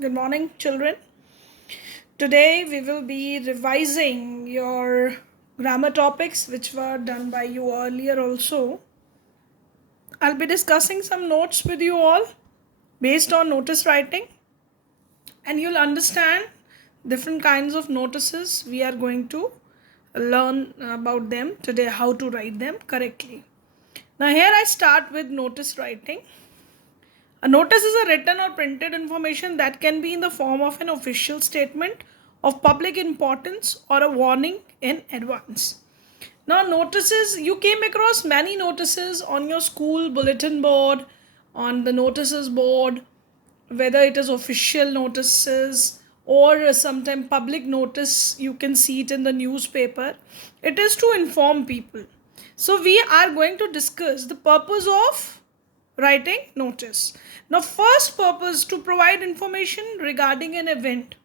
Good morning, children. Today we will be revising your grammar topics which were done by you earlier also. I'll be discussing some notes with you all based on notice writing, and you'll understand different kinds of notices. We are going to learn about them today, how to write them correctly. Now, here I start with notice writing. A notice is a written or printed information that can be in the form of an official statement of public importance or a warning in advance. Now, notices, you came across many notices on your school bulletin board, on the notices board, whether it is official notices or sometime public notice, you can see it in the newspaper. It is to inform people. So, we are going to discuss the purpose of writing notice. Now, first purpose to provide information regarding an event.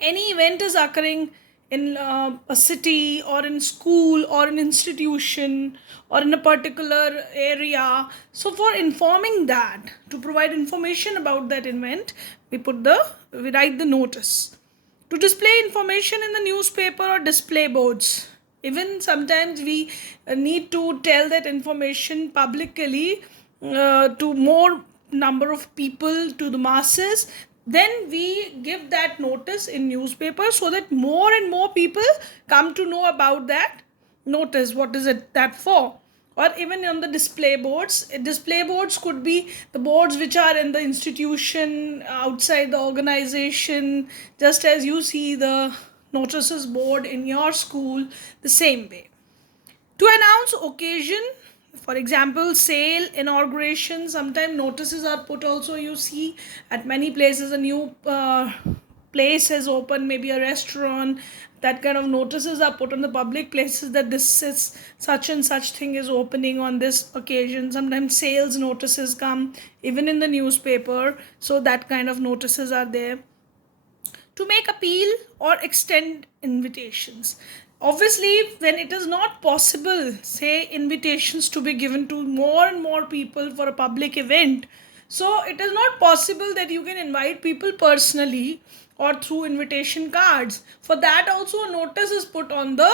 Any event is occurring in a city or in school or an institution or in a particular area. So, for informing that, to provide information about that event, we write the notice. To display information in the newspaper or display boards. Even sometimes we need to tell that information publicly to more number of people, to the masses. Then we give that notice in newspaper so that more and more people come to know about that notice. What is it that for? Or even on the display boards could be the boards which are in the institution, outside the organization, just as you see the notices board in your school, the same way. To announce occasion, for example, sale, inauguration, sometimes notices are put also. You see at many places a new place has opened, maybe a restaurant. That kind of notices are put on the public places that this is such and such thing is opening on this occasion. Sometimes sales notices come even in the newspaper, so that kind of notices are there. To make appeal or extend invitations. Obviously, when it is not possible, say, invitations to be given to more and more people for a public event, so it is not possible that you can invite people personally or through invitation cards. For that also a notice is put on the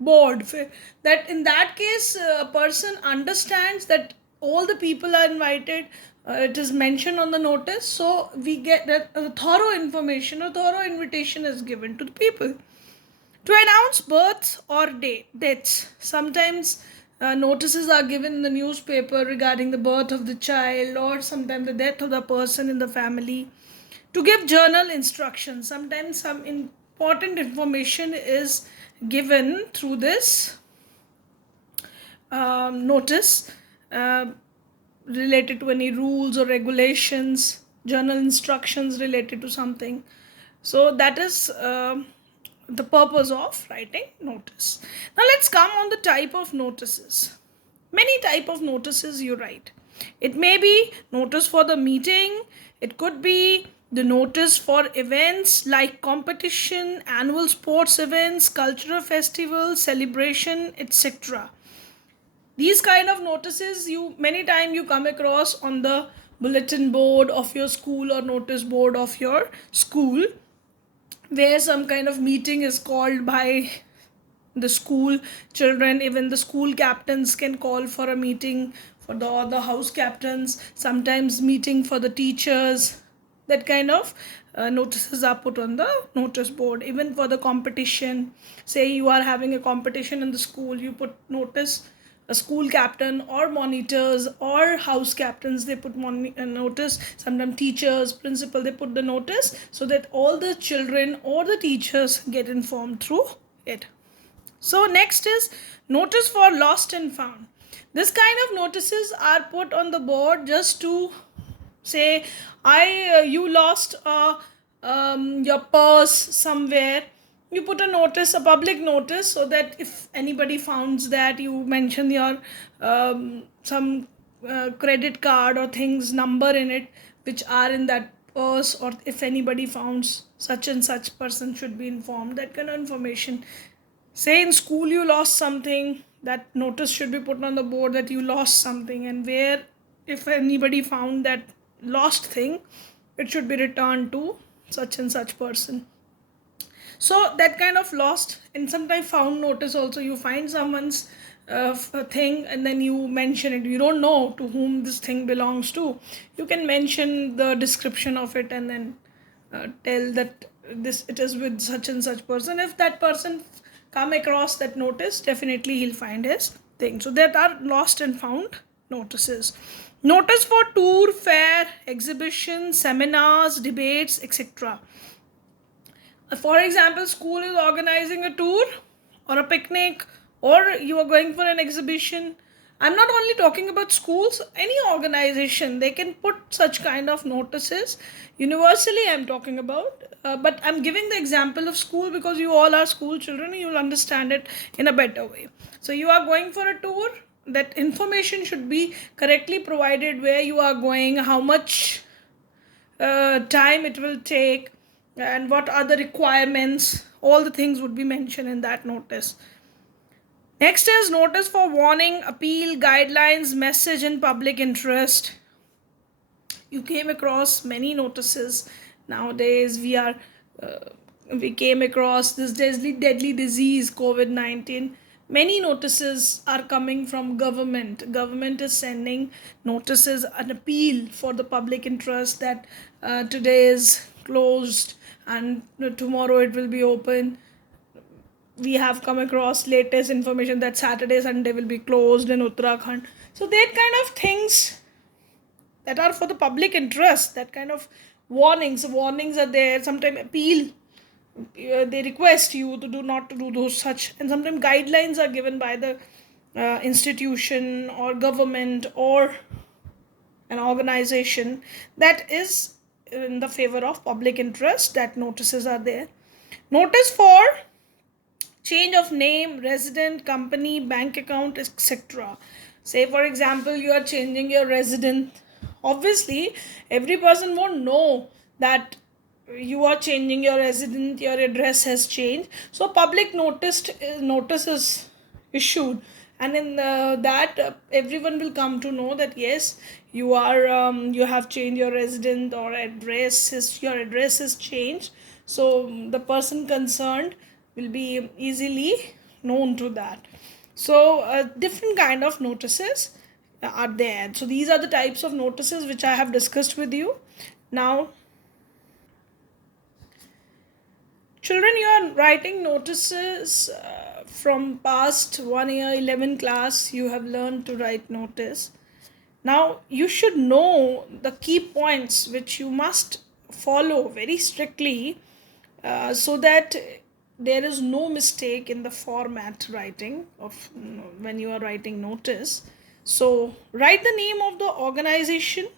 board, that in that case a person understands that all the people are invited. It is mentioned on the notice, so we get that thorough information, a thorough invitation is given to the people. To announce births or deaths, sometimes notices are given in the newspaper regarding the birth of the child or sometimes the death of the person in the family. To give journal instructions, sometimes some important information is given through this notice related to any rules or regulations, journal instructions related to something. So that is the purpose of writing notice. Now let's come on the type of notices. Many type of notices you write. It may be notice for the meeting. It could be the notice for events like competition, annual sports events, cultural festivals, celebration, etc. These kind of notices you many time you come across on the bulletin board of your school or notice board of your school, where some kind of meeting is called by the school children. Even the school captains can call for a meeting for the other house captains, sometimes meeting for the teachers. That kind of notices are put on the notice board. Even for the competition, say you are having a competition in the school, you put notice. A school captain or monitors or house captains, they put notice. Sometimes teachers, principal, they put the notice so that all the children or the teachers get informed through it. So next is notice for lost and found. This kind of notices are put on the board just to say, you lost your purse somewhere. You put a notice, a public notice, so that if anybody finds that, you mention your some credit card or things number in it which are in that purse, or if anybody finds such and such person should be informed. That kind of information. Say in school you lost something, that notice should be put on the board that you lost something, and where if anybody found that lost thing, it should be returned to such and such person. So that kind of lost and sometimes found notice also, you find someone's thing and then you mention it, you don't know to whom this thing belongs to, you can mention the description of it and then tell that this it is with such and such person. If that person come across that notice, definitely he'll find his thing. So that are lost and found notices. Notice for tour, fair, exhibition, seminars, debates, etc. For example, school is organizing a tour or a picnic, or you are going for an exhibition. I'm not only talking about schools, any organization, they can put such kind of notices. Universally, I'm talking about, but I'm giving the example of school because you all are school children, you will understand it in a better way. So, you are going for a tour, that information should be correctly provided, where you are going, how much time it will take, and what are the requirements. All the things would be mentioned in that notice. Next is notice for warning, appeal, guidelines, message in public interest. You came across many notices nowadays. We came across this deadly disease COVID-19. Many notices are coming from government is sending notices, an appeal for the public interest, that today is closed and tomorrow it will be open. We have come across latest information that Saturday Sunday will be closed in Uttarakhand. So that kind of things that are for the public interest, that kind of warnings are there. Sometimes appeal, they request you to do not to do those such, and sometimes guidelines are given by the institution or government or an organization that is in the favor of public interest, that notices are there. Notice for change of name, resident, company, bank account, etc. Say, for example, you are changing your resident. Obviously, every person won't know that you are changing your resident, your address has changed. So, public notice is issued, and in that everyone will come to know that yes, you have changed your resident, or your address is changed. So the person concerned will be easily known to that. So different kind of notices are there. So these are the types of notices which I have discussed with you. Now, children, you are writing notices from past 1 year 11 class. You have learned to write notice. Now you should know the key points which you must follow very strictly, so that there is no mistake in the format writing of when you are writing notice. So write the name of the organization,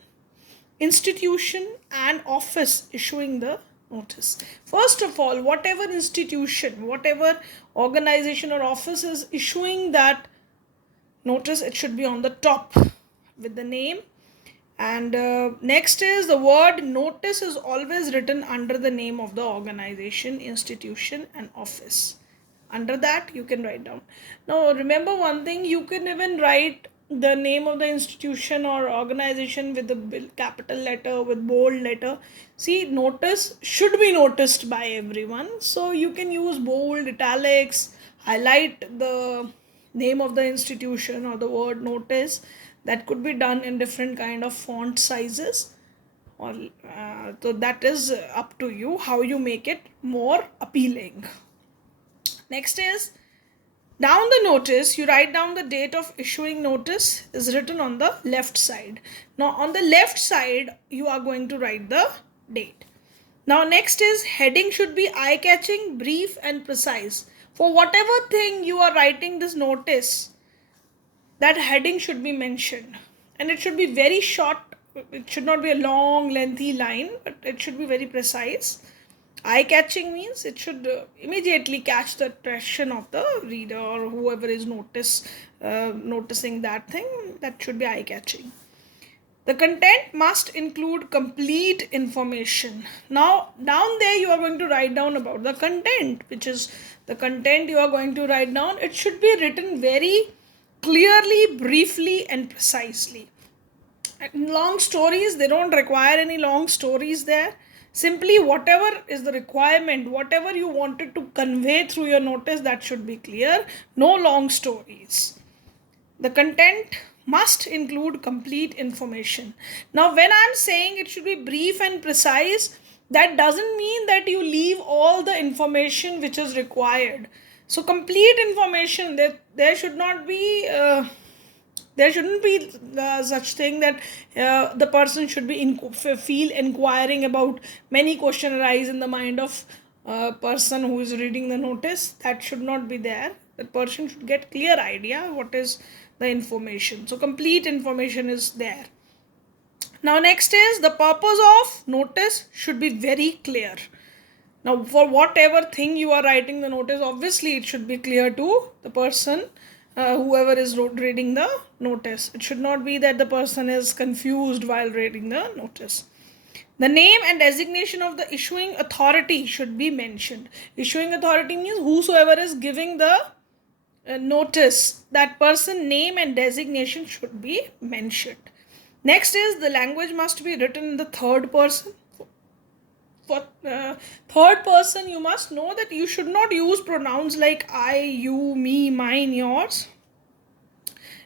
institution and office issuing the notice. First of all, whatever institution, whatever organization or office is issuing that notice, it should be on the top with the name. And next is the word notice is always written under the name of the organization, institution and office. Under that you can write down. Now remember one thing, you can even write the name of the institution or organization with the capital letter, with bold letter. See, notice should be noticed by everyone, so you can use bold, italics, highlight the name of the institution or the word notice. That could be done in different kind of font sizes, or so that is up to you how you make it more appealing. Next is, down the notice you write down the date of issuing notice is written on the left side. Now on the left side you are going to write the date. Now next is, heading should be eye-catching, brief and precise. For whatever thing you are writing this notice, that heading should be mentioned, and it should be very short. It should not be a long lengthy line, but it should be very precise. Eye catching means it should immediately catch the attention of the reader or whoever is noticing that thing. That should be eye catching. The content must include complete information. Now down there you are going to write down about the content, which is the content you are going to write down. It should be written very clearly, briefly and precisely. And long stories, they don't require any long stories there. Simply whatever is the requirement, whatever you wanted to convey through your notice, that should be clear. No long stories. The content must include complete information. Now, when I'm saying it should be brief and precise, that doesn't mean that you leave all the information which is required. So, complete information, there should not be. There shouldn't be such thing that the person should be feel inquiring about many question arise in the mind of person who is reading the notice. That should not be there. The person should get clear idea what is the information. So complete information is there. Now next is the purpose of notice should be very clear. Now for whatever thing you are writing the notice, obviously it should be clear to the person, whoever is reading the notice. It should not be that the person is confused while reading the notice. The name and designation of the issuing authority should be mentioned. Issuing authority means whosoever is giving the notice, that person name and designation should be mentioned. Next is the language must be written in the third person. For third person, you must know that you should not use pronouns like I, you, me, mine, yours.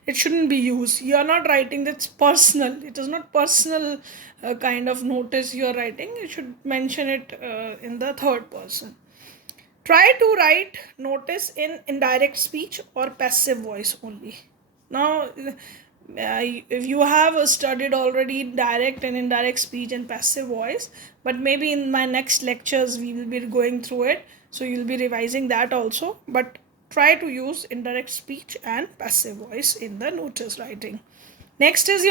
It shouldn't be used. You are not writing that's personal. It is not personal kind of notice you are writing. You should mention it in the third person. Try to write notice in indirect speech or passive voice only. Now, if you have studied already direct and indirect speech and passive voice, but maybe in my next lectures we will be going through it, so you'll be revising that also. But try to use indirect speech and passive voice in the notice writing. Next is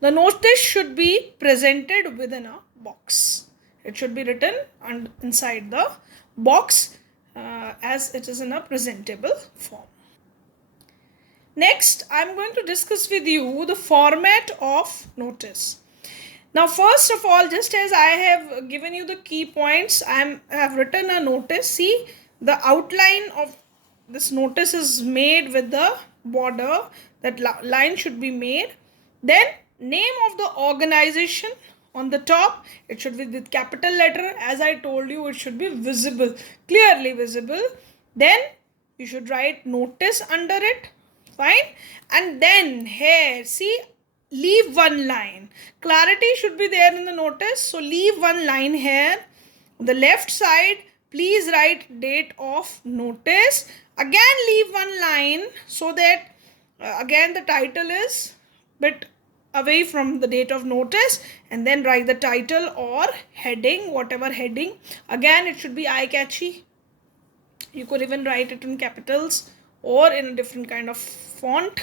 the notice should be presented within a box. It should be written inside the box as it is in a presentable form. Next, I'm going to discuss with you the format of notice. Now, first of all, just as I have given you the key points, I have written a notice. See, the outline of this notice is made with the border. That line should be made. Then, name of the organization on the top. It should be with capital letter. As I told you, it should be visible, clearly visible. Then, you should write notice under it. Fine. And then here, see, leave one line. Clarity should be there in the notice. So leave one line here. On the left side, please write date of notice. Again, leave one line so that again the title is bit away from the date of notice, and then write the title or heading, whatever heading. Again, it should be eye-catchy. You could even write it in capitals or in a different kind of font.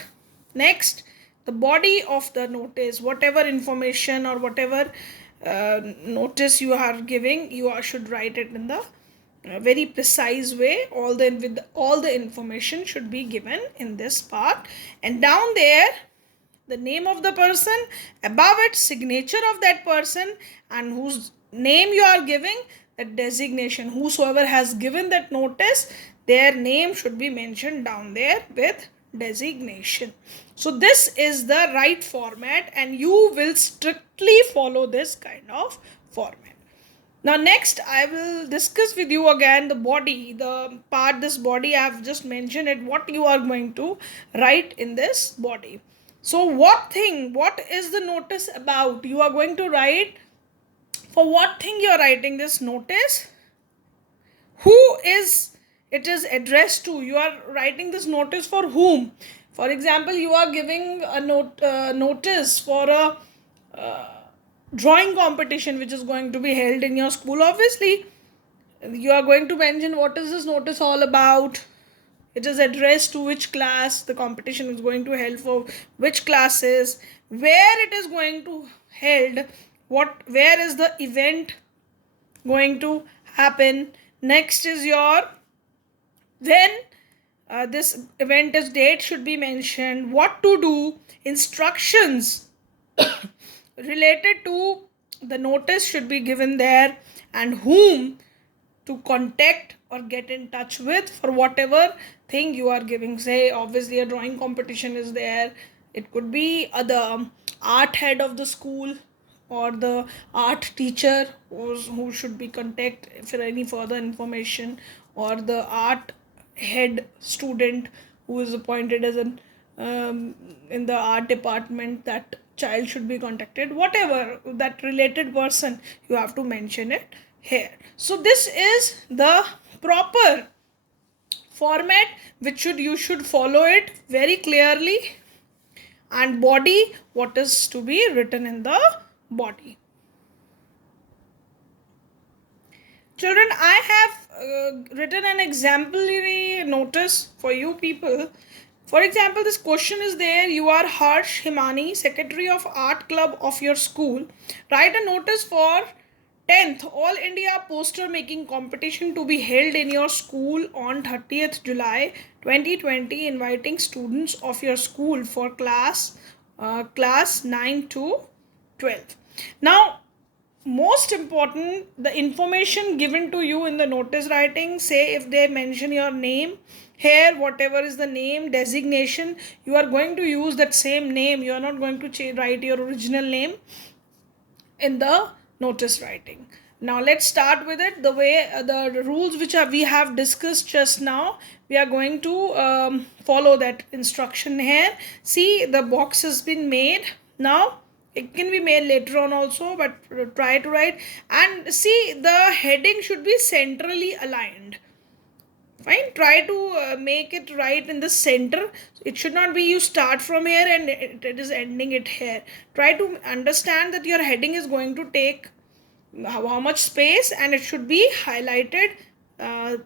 Next, the body of the notice, whatever information or whatever notice you are giving, should write it in the very precise way. All the information should be given in this part. And down there, the name of the person, above it, signature of that person, and whose name you are giving, that designation, whosoever has given that notice, their name should be mentioned down there with designation. So this is the right format, and you will strictly follow this kind of format. Now next, I will discuss with you again the body, the part, this body I have just mentioned it, what you are going to write in this body. So what is the notice about? You are going to write for what thing you are writing this notice, who is it is addressed to. You are writing this notice for whom. For example, you are giving a notice for a drawing competition which is going to be held in your school. Obviously, you are going to mention what is this notice all about. It is addressed to which class. The competition is going to held for which classes, where it is going to held, where is the event going to happen. Next is your when this event is date should be mentioned, what to do, instructions related to the notice should be given there, and whom to contact or get in touch with for whatever thing you are giving. Say obviously a drawing competition is there, It could be the art head of the school, or the art teacher who should be contact for any further information, or the art head student who is appointed as an in the art department. That child should be contacted, whatever that related person, you have to mention it here. So this is the proper format which you should follow it very clearly. And body, what is to be written in the body. Children, I have written an exemplary notice for you people. For example, this question is there: you are Harsh Himani, secretary of art club of your school. Write a notice for 10th All India poster making competition to be held in your school on 30th July 2020, inviting students of your school for class 9 to 12. Now, most important, the information given to you in the notice writing, say if they mention your name here, whatever is the name designation, you are going to use that same name. You are not going to write your original name in the notice writing. Now let's start with it. The way the rules which we have discussed just now, we are going to follow that instruction here. See, the box has been made. Now it can be made later on also, but try to write. And see, the heading should be centrally aligned. Fine, try to make it right in the center. It should not be you start from here and it is ending it here. Try to understand that your heading is going to take how much space, and it should be highlighted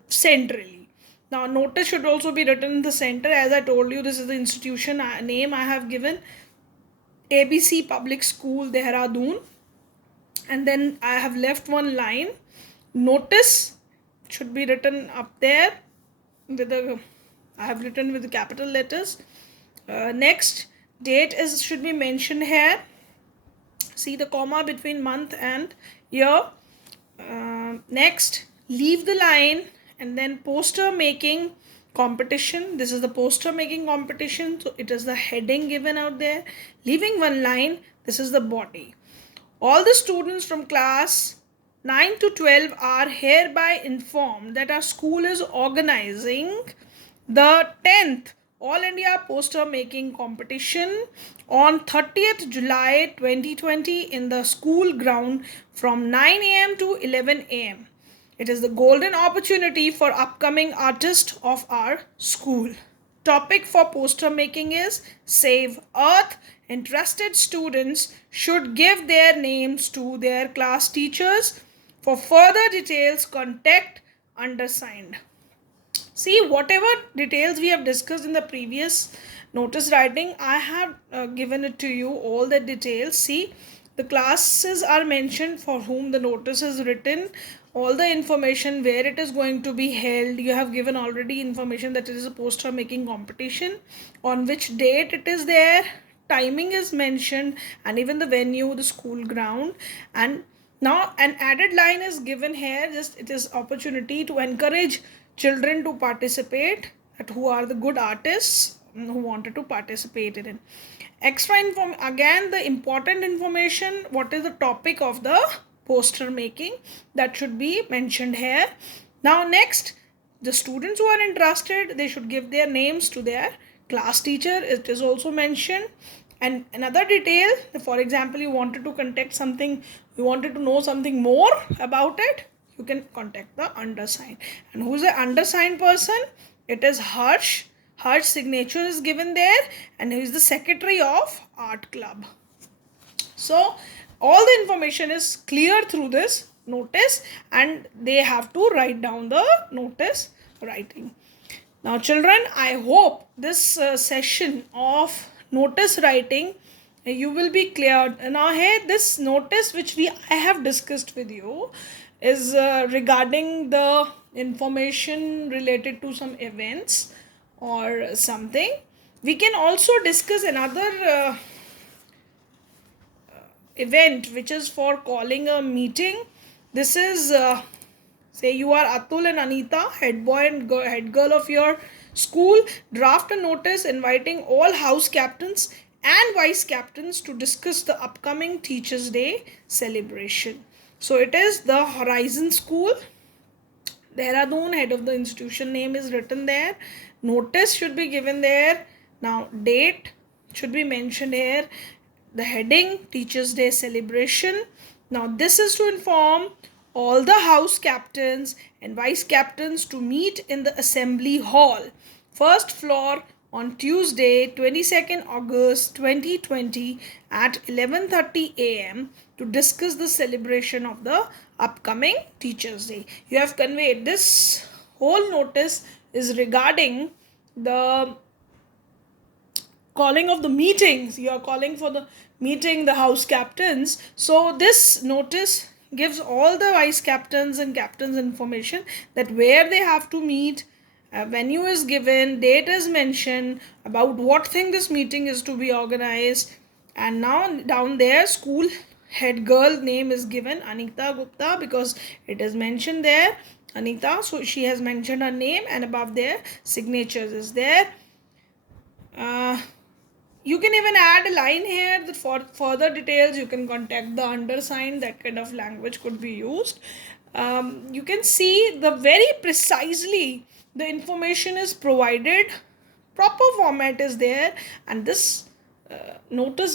centrally. Now notice should also be written in the center. As I told you, this is the institution name I have given, ABC Public School, Dehradun. And then I have left one line. Notice should be written up there with I have written with the capital letters. Next, date should be mentioned here. See the comma between month and year. Next, leave the line, and then poster making competition. This is the poster making competition, so it is the heading given out there. Leaving one line, this is the body. All the students from class 9 to 12 are hereby informed that our school is organizing the 10th All India poster making competition on 30th July 2020 in the school ground from 9 am to 11 am. It is the golden opportunity for upcoming artists of our school. Topic for poster making is Save Earth. Interested students should give their names to their class teachers. For further details, contact undersigned. See, whatever details we have discussed in the previous notice writing, I have given it to you, all the details. See, the classes are mentioned for whom the notice is written, all the information, where it is going to be held. You have given already information that it is a poster making competition, on which date it is there, timing is mentioned, and even the venue, the school ground. And now an added line is given here, just it is opportunity to encourage children to participate, at who are the good artists who wanted to participate in it. Extra again the important information, what is the topic of the poster making, that should be mentioned here. Now next, the students who are interested, they should give their names to their class teacher. It is also mentioned. And another detail, for example, you wanted to contact something, you wanted to know something more about it, you can contact the undersigned. And who is the undersigned person? It is Harsh. Harsh signature is given there, and he is the secretary of art club. So all the information is clear through this notice, and they have to write down the notice writing. Now children, I hope this session of notice writing, you will be clear. Now here, this notice which I have discussed with you is regarding the information related to some events or something. We can also discuss another event which is for calling a meeting. This is say you are Atul and Anita, head boy and head girl of your school. Draft a notice inviting all house captains, and vice captains to discuss the upcoming Teachers' Day celebration. So it is the Horizon School, Dehradun, head of the institution name is written there. Notice should be given there. Now, date should be mentioned here. The heading, Teachers' Day celebration. Now, this is to inform all the house captains and vice captains to meet in the assembly hall, first floor, on Tuesday, 22nd August 2020 at 11:30 a.m. to discuss the celebration of the upcoming Teachers' Day. You have conveyed this whole notice is regarding the calling of the meetings. You are calling for the meeting, the house captains. So this notice gives all the vice captains and captains information that where they have to meet, venue is given, date is mentioned, about what thing this meeting is to be organized. And now down there, school head girl name is given, Anita Gupta, because it is mentioned there, Anita. So she has mentioned her name, and above there, signatures is there. You can even add a line here that for further details you can contact the undersigned. That kind of language could be used. You can see the very precisely the information is provided, proper format is there, and this notice